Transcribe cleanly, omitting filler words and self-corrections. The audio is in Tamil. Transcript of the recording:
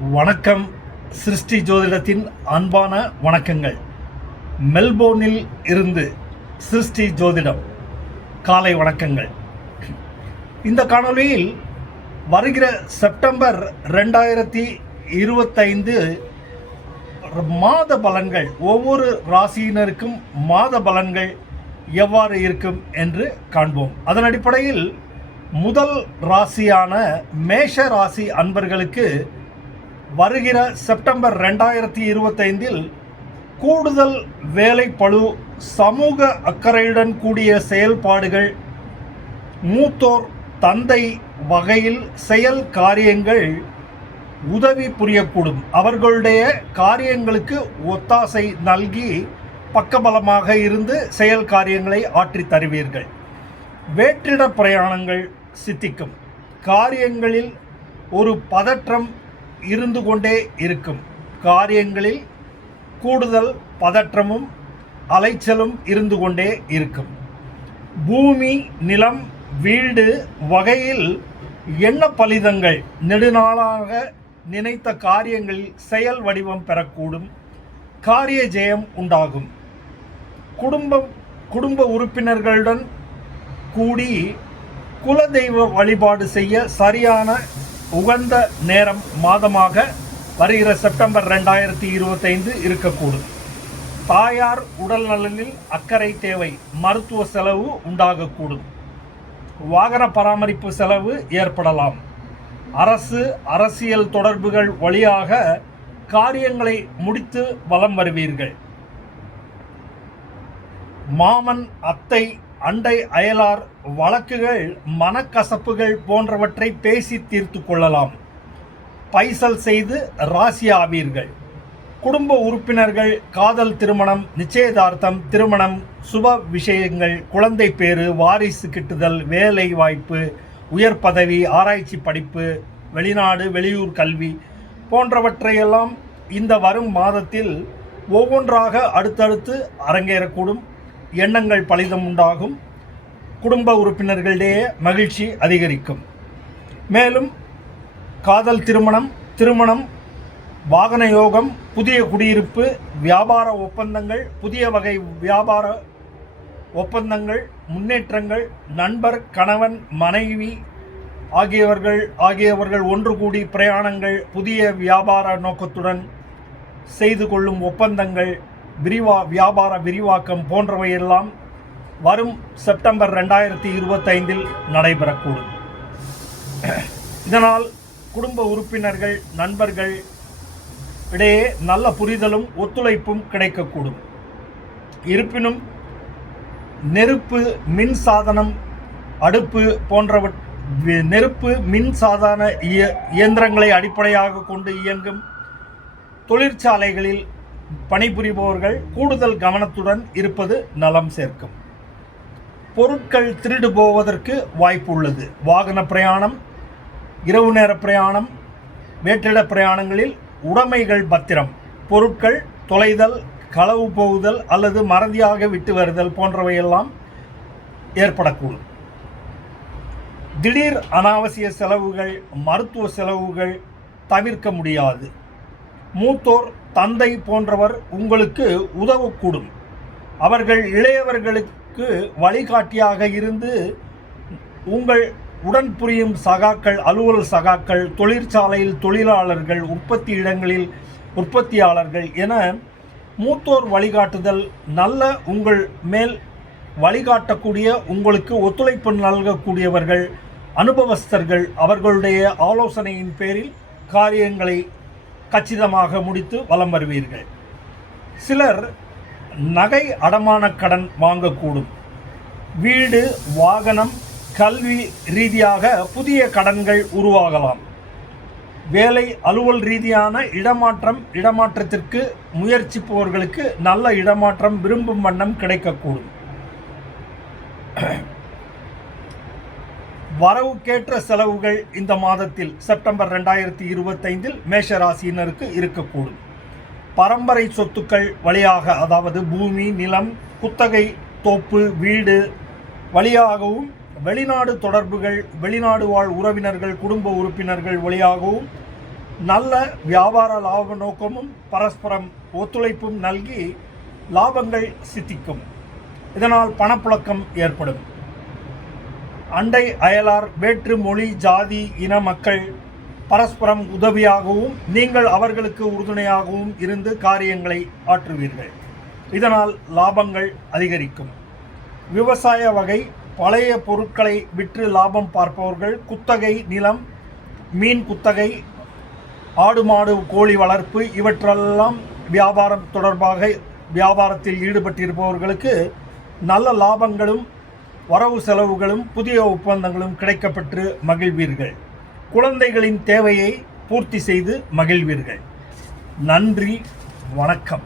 வணக்கம். சிருஷ்டி ஜோதிடத்தின் அன்பான வணக்கங்கள். மெல்போர்னில் இருந்து சிருஷ்டி ஜோதிடம் காலை வணக்கங்கள். இந்த காணொளியில் வருகிற செப்டம்பர் 2025 மாத பலன்கள், ஒவ்வொரு ராசியினருக்கும் மாத பலன்கள் எவ்வாறு இருக்கும் என்று காண்போம். அதன் அடிப்படையில் முதல் ராசியான மேஷ ராசி அன்பர்களுக்கு வருகிற செப்டம்பர் 2025 கூடுதல் வேலைப்பளு, சமூக அக்கறையுடன் கூடிய செயல்பாடுகள், மூத்தோர் தந்தை வகையில் செயல் காரியங்கள் உதவி புரியக்கூடும். அவர்களுடைய காரியங்களுக்கு ஒத்தாசை நல்கி பக்கபலமாக இருந்து செயல் காரியங்களை ஆற்றி தருவீர்கள். வேற்றிட பிரயாணங்கள் சித்திக்கும். காரியங்களில் ஒரு பதற்றம் இருந்து கொண்டே இருக்கும். காரியங்களில் கூடுதல் பதற்றமும் அலைச்சலும் இருந்து கொண்டே இருக்கும். பூமி, நிலம், வீடு வகையில் எண்ண பலிதங்கள், நெடுநாளாக நினைத்த காரியங்களில் செயல் வடிவம் பெறக்கூடும். காரிய ஜெயம் உண்டாகும். குடும்ப உறுப்பினர்களுடன் கூடி குலதெய்வ வழிபாடு செய்ய சரியான உகந்த நேரம் மாதமாக வருகிற செப்டம்பர் 2025 இருக்கக்கூடும். தாயார் உடல் நலனில் அக்கறை தேவை. மருத்துவ செலவு உண்டாகக்கூடும். வாகன பராமரிப்பு செலவு ஏற்படலாம். அரசியல் தொடர்புகள் வழியாக காரியங்களை முடித்து வலம் வருவீர்கள். மாமன், அத்தை, அண்டை அயலார் வழக்குகள், மனக்கசப்புகள் போன்றவற்றை பேசி தீர்த்து கொள்ளலாம். பைசல் செய்து ராசி ஆவீர்கள். குடும்ப உறுப்பினர்கள் காதல், திருமணம், நிச்சயதார்த்தம், திருமணம், சுப விஷயங்கள், குழந்தை பேறு, வாரிசு கிட்டுதல், வேலை வாய்ப்பு, உயர் பதவி, ஆராய்ச்சி படிப்பு, வெளிநாடு வெளியூர் கல்வி போன்றவற்றையெல்லாம் இந்த வரும் மாதத்தில் ஒவ்வொன்றாக அடுத்தடுத்து அரங்கேறக்கூடும். எண்ணங்கள் பலிதம் உண்டாகும். குடும்ப உறுப்பினர்களிடையே மகிழ்ச்சி அதிகரிக்கும். மேலும் காதல், திருமணம், வாகன யோகம், புதிய குடியிருப்பு, வியாபார ஒப்பந்தங்கள், புதிய வகை வியாபார ஒப்பந்தங்கள், முன்னேற்றங்கள், நண்பர், கணவன், மனைவி ஆகியவர்கள் ஒன்று கூடி பிரயாணங்கள், புதிய வியாபார நோக்கத்துடன் செய்து கொள்ளும் ஒப்பந்தங்கள், வியாபார விரிவாக்கம் போன்றவையெல்லாம் வரும் செப்டம்பர் 2025 நடைபெறக்கூடும். இதனால் குடும்ப உறுப்பினர்கள், நண்பர்கள் இடையே நல்ல புரிதலும் ஒத்துழைப்பும் கிடைக்கக்கூடும். இருப்பினும் நெருப்பு, மின்சாதனம், அடுப்பு நெருப்பு மின்சாதன இயந்திரங்களை அடிப்படையாக கொண்டு இயங்கும் தொழிற்சாலைகளில் பணிபுரிபவர்கள் கூடுதல் கவனத்துடன் இருப்பது நலம் சேர்க்கும். பொருட்கள் திருடு போவதற்கு வாய்ப்பு உள்ளது. வாகன பிரயாணம், இரவு நேர பிரயாணம், வேற்றிட பிரயாணங்களில் உடைமைகள் பத்திரம், பொருட்கள் தொலைதல், களவு போகுதல் அல்லது மறதியாக விட்டு வருதல் போன்றவையெல்லாம் ஏற்படக்கூடும். திடீர் அனாவசிய செலவுகள், மருத்துவ செலவுகள் தவிர்க்க முடியாது. மூத்தோர் தந்தை போன்றவர் உங்களுக்கு உதவக்கூடும். அவர்கள் இளையவர்களுக்கு வழிகாட்டியாக இருந்து உங்கள் உடன் புரியும் சகாக்கள், அலுவலர் சகாக்கள், தொழிற்சாலையில் தொழிலாளர்கள், உற்பத்தி இடங்களில் உற்பத்தியாளர்கள் என மூத்தோர் வழிகாட்டுதல், நல்ல உங்கள் மேல் வழிகாட்டக்கூடிய, உங்களுக்கு ஒத்துழைப்பு நல்கக்கூடியவர்கள், அனுபவஸ்தர்கள், அவர்களுடைய ஆலோசனையின் பேரில் காரியங்களை கச்சிதமாக முடித்து வலம் வருவீர்கள். சிலர் நகை அடமான கடன் வாங்கக்கூடும். வீடு, வாகனம், கல்வி ரீதியாக புதிய கடன்கள் உருவாகலாம். வேலை, அலுவல் ரீதியான இடமாற்றத்திற்கு முயற்சிப்பவர்களுக்கு நல்ல இடமாற்றம் விரும்பும் வண்ணம் கிடைக்கக்கூடும். வரவுக்கேற்ற செலவுகள் இந்த மாதத்தில் செப்டம்பர் 2025 மேஷ ராசியினருக்கு இருக்கக்கூடும். பரம்பரை சொத்துக்கள் வழியாக, அதாவது பூமி, நிலம், குத்தகை, தோப்பு, வீடு வழியாகவும், வெளிநாடு தொடர்புகள், வெளிநாடு வாழ் உறவினர்கள், குடும்ப உறுப்பினர்கள் வழியாகவும் நல்ல வியாபார லாப நோக்கமும் பரஸ்பரம் ஒத்துழைப்பும் நல்கி லாபங்கள் சித்திக்கும். இதனால் பணப்புழக்கம் ஏற்படும். அண்டை அயலார், வேற்று மொழி ஜாதி இன மக்கள் பரஸ்பரம் உதவியாகவும் நீங்கள் அவர்களுக்கு உறுதுணையாகவும் இருந்து காரியங்களை ஆற்றுவீர்கள். இதனால் லாபங்கள் அதிகரிக்கும். விவசாய வகை பழைய பொருட்களை விற்று லாபம் பார்ப்பவர்கள், குத்தகை நிலம், மீன் குத்தகை, ஆடு மாடு கோழி வளர்ப்பு இவற்றெல்லாம் வியாபாரம் தொடர்பாக வியாபாரத்தில் ஈடுபட்டிருப்பவர்களுக்கு நல்ல லாபங்களும் வரவு செலவுகளும் புதிய ஒப்பந்தங்களும் கிடைக்கப்பெற்று மகிழ்வீர்கள். குழந்தைகளின் தேவையை பூர்த்தி செய்து மகிழ்வீர்கள். நன்றி, வணக்கம்.